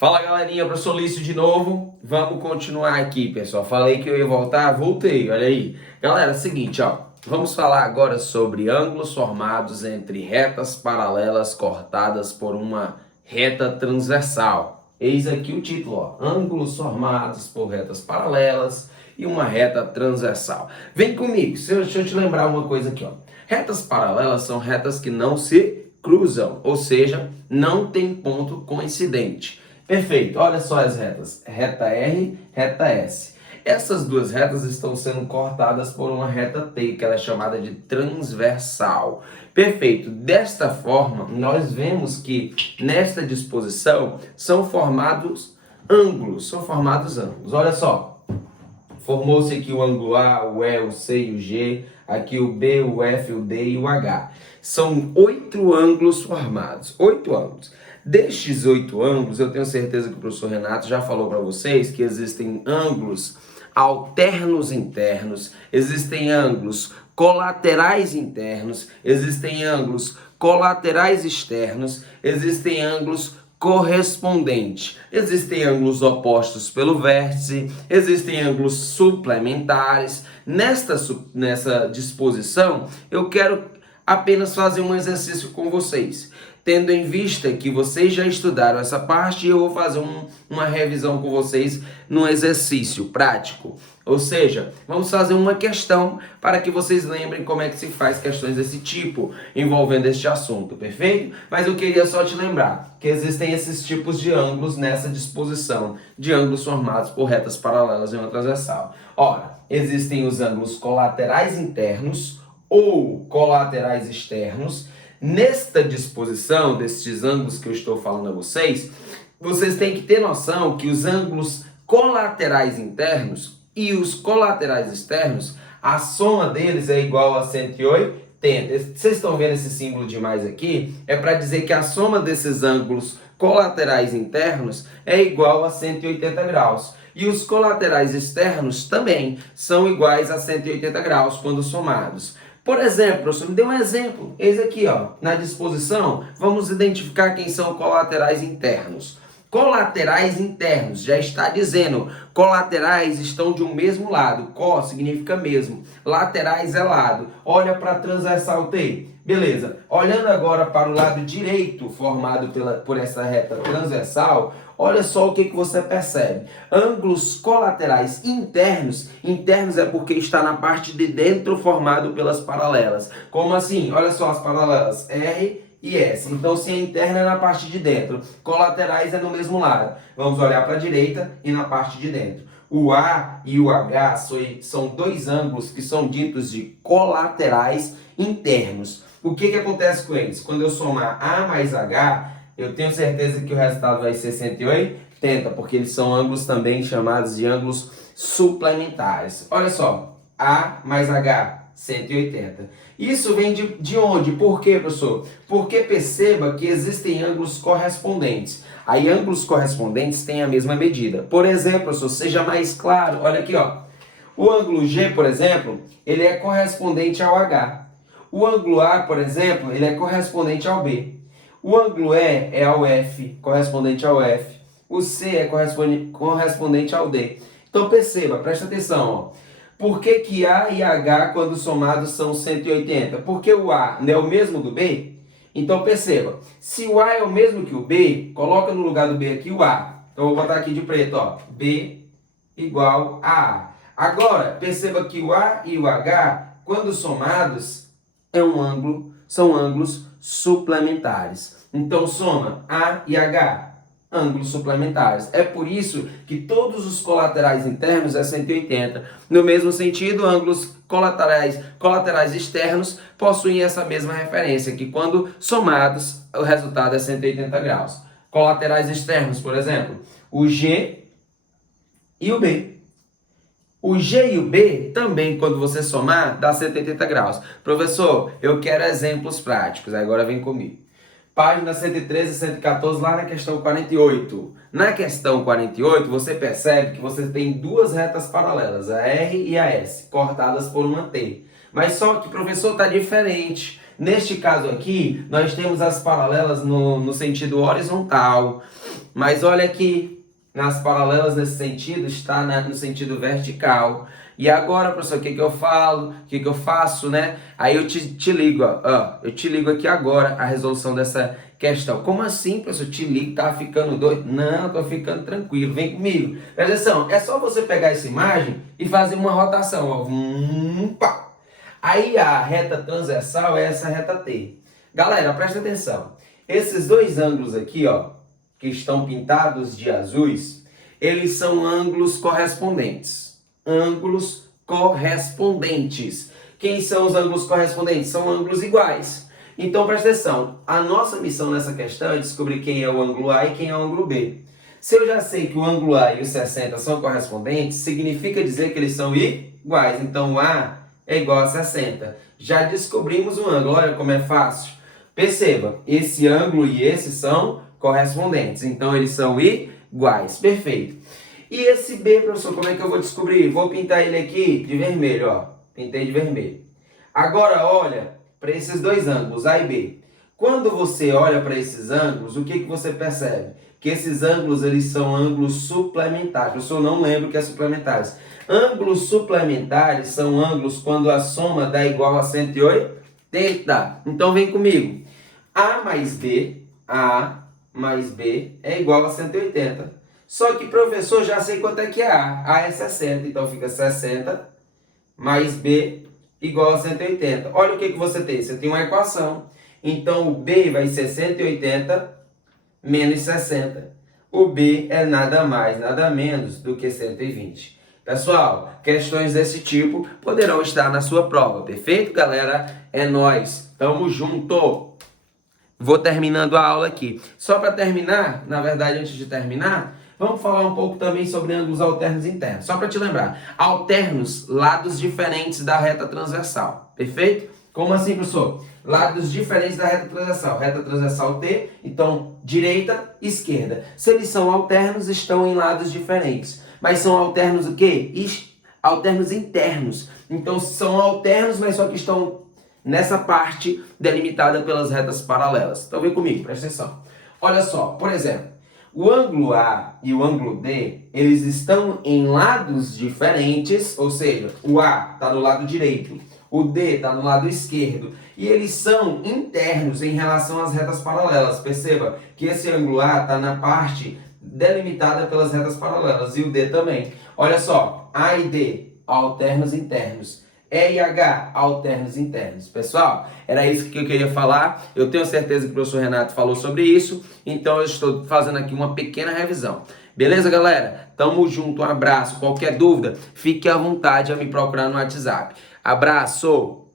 Fala galerinha, professor Lício de novo. Vamos continuar aqui, pessoal. Falei que eu ia voltar, voltei, olha aí. Galera, seguinte, ó. Vamos falar agora sobre ângulos formados entre retas paralelas cortadas por uma reta transversal. Eis aqui o título, ó. Ângulos formados por retas paralelas e uma reta transversal. Vem comigo, deixa eu te lembrar uma coisa aqui, ó. Retas paralelas são retas que não se cruzam, ou seja, não tem ponto coincidente. Perfeito, olha só as retas, reta R, reta S. Essas duas retas estão sendo cortadas por uma reta T, que ela é chamada de transversal. Perfeito, desta forma, nós vemos que nesta disposição são formados ângulos. Olha só, formou-se aqui o ângulo A, o E, o C e o G, aqui o B, o F, o D e o H. São 8 ângulos formados, 8 ângulos. Destes 8 ângulos, eu tenho certeza que o professor Renato já falou para vocês que existem ângulos alternos internos, existem ângulos colaterais internos, existem ângulos colaterais externos, existem ângulos correspondentes, existem ângulos opostos pelo vértice, existem ângulos suplementares. Nessa disposição, eu quero apenas fazer um exercício com vocês. Tendo em vista que vocês já estudaram essa parte, eu vou fazer uma revisão com vocês num exercício prático. Ou seja, vamos fazer uma questão para que vocês lembrem como é que se faz questões desse tipo, envolvendo este assunto, perfeito? Mas eu queria só te lembrar que existem esses tipos de ângulos nessa disposição, de ângulos formados por retas paralelas em uma transversal. Ora, existem os ângulos colaterais internos ou colaterais externos. Nesta disposição destes ângulos que eu estou falando a vocês, vocês têm que ter noção que os ângulos colaterais internos e os colaterais externos, a soma deles é igual a 180. Vocês estão vendo esse símbolo de mais aqui? É para dizer que a soma desses ângulos colaterais internos é igual a 180 graus. E os colaterais externos também são iguais a 180 graus quando somados. Por exemplo, professor, me dê um exemplo. Eis aqui, ó, na disposição, vamos identificar quem são colaterais internos. Colaterais internos, já está dizendo, colaterais estão de um mesmo lado. Co significa mesmo, laterais é lado. Olha para a transversal T. Beleza, olhando agora para o lado direito, formado por essa reta transversal, olha só o que você percebe. Ângulos colaterais internos, internos é porque está na parte de dentro formado pelas paralelas. Como assim? Olha só as paralelas R e S. Então, se a interna é na parte de dentro, colaterais é no mesmo lado. Vamos olhar para a direita e na parte de dentro. O A e o H são dois ângulos que são ditos de colaterais internos. O que acontece com eles? Quando eu somar A mais H, eu tenho certeza que o resultado vai ser 180, porque eles são ângulos também chamados de ângulos suplementares. Olha só, A mais H, 180. Isso vem de onde? Por quê, professor? Porque perceba que existem ângulos correspondentes. Aí, ângulos correspondentes têm a mesma medida. Por exemplo, professor, seja mais claro, olha aqui, ó. O ângulo G, por exemplo, ele é correspondente ao H. O ângulo A, por exemplo, ele é correspondente ao B. O ângulo E é ao F, correspondente ao F. O C é correspondente ao D. Então perceba, presta atenção, ó. Por que A e H, quando somados, são 180? Porque o A não é o mesmo do B? Então perceba, se o A é o mesmo que o B, coloca no lugar do B aqui o A. Então eu vou botar aqui de preto, ó. B igual a A. Agora, perceba que o A e o H, quando somados, são ângulos suplementares. Então soma A e H, ângulos suplementares. É por isso que todos os colaterais internos é 180. No mesmo sentido, ângulos colaterais externos possuem essa mesma referência, que quando somados, o resultado é 180 graus. Colaterais externos, por exemplo, o G e o B. O G e o B também, quando você somar, dá 180 graus. Professor, eu quero exemplos práticos. Agora vem comigo. Página 113 e 114, lá na questão 48. Na questão 48, você percebe que você tem duas retas paralelas, a R e a S, cortadas por uma T. Mas só que, professor, está diferente. Neste caso aqui, nós temos as paralelas no sentido horizontal. Mas olha aqui, nas paralelas nesse sentido, está no sentido vertical. E agora, professor, o que que eu falo? O que que eu faço, né? Aí eu te ligo, ó, eu te ligo aqui agora a resolução dessa questão. Como assim, professor? Te ligo, tá ficando doido? Não, tô ficando tranquilo, vem comigo. Presta atenção, é só você pegar essa imagem e fazer uma rotação, ó. Pá. Aí a reta transversal é essa reta T. Galera, presta atenção. Esses dois ângulos aqui, ó, que estão pintados de azuis, eles são ângulos correspondentes. Ângulos correspondentes. Quem são os ângulos correspondentes? São ângulos iguais. Então, presta atenção. A nossa missão nessa questão é descobrir quem é o ângulo A e quem é o ângulo B. Se eu já sei que o ângulo A e o 60 são correspondentes, significa dizer que eles são iguais. Então, o A é igual a 60. Já descobrimos o ângulo. Olha como é fácil. Perceba, esse ângulo e esse são correspondentes. Então, eles são iguais. Perfeito. E esse B, professor, como é que eu vou descobrir? Vou pintar ele aqui de vermelho, ó. Pintei de vermelho. Agora, olha para esses dois ângulos, A e B. Quando você olha para esses ângulos, o que que você percebe? Que esses ângulos, eles são ângulos suplementares. Professor, não lembro o que é suplementares. Ângulos suplementares são ângulos quando a soma dá igual a 180. Então, vem comigo. A mais B é igual a 180. Só que, professor, já sei quanto é que é A. A é 60, então fica 60 mais B igual a 180. Olha o que você tem. Você tem uma equação. Então, o B vai ser 180 menos 60. O B é nada mais, nada menos do que 120. Pessoal, questões desse tipo poderão estar na sua prova. Perfeito, galera? É nóis. Tamo junto. Vou terminando a aula aqui. Só para terminar, na verdade, antes de terminar, vamos falar um pouco também sobre ângulos alternos internos. Só para te lembrar, alternos, lados diferentes da reta transversal. Perfeito? Como assim, professor? Lados diferentes da reta transversal. Reta transversal T, então direita, esquerda. Se eles são alternos, estão em lados diferentes. Mas são alternos o quê? Alternos internos. Então são alternos, mas só que estão nessa parte delimitada pelas retas paralelas. Então vem comigo, presta atenção. Olha só, por exemplo, o ângulo A e o ângulo D, eles estão em lados diferentes, ou seja, o A está no lado direito, o D está no lado esquerdo, e eles são internos em relação às retas paralelas. Perceba que esse ângulo A está na parte delimitada pelas retas paralelas, e o D também. Olha só, A e D, alternos internos. E e H, alternos internos. Pessoal, era isso que eu queria falar. Eu tenho certeza que o professor Renato falou sobre isso, então eu estou fazendo aqui uma pequena revisão. Beleza, galera? Tamo junto, um abraço. Qualquer dúvida, fique à vontade a me procurar no WhatsApp. Abraço!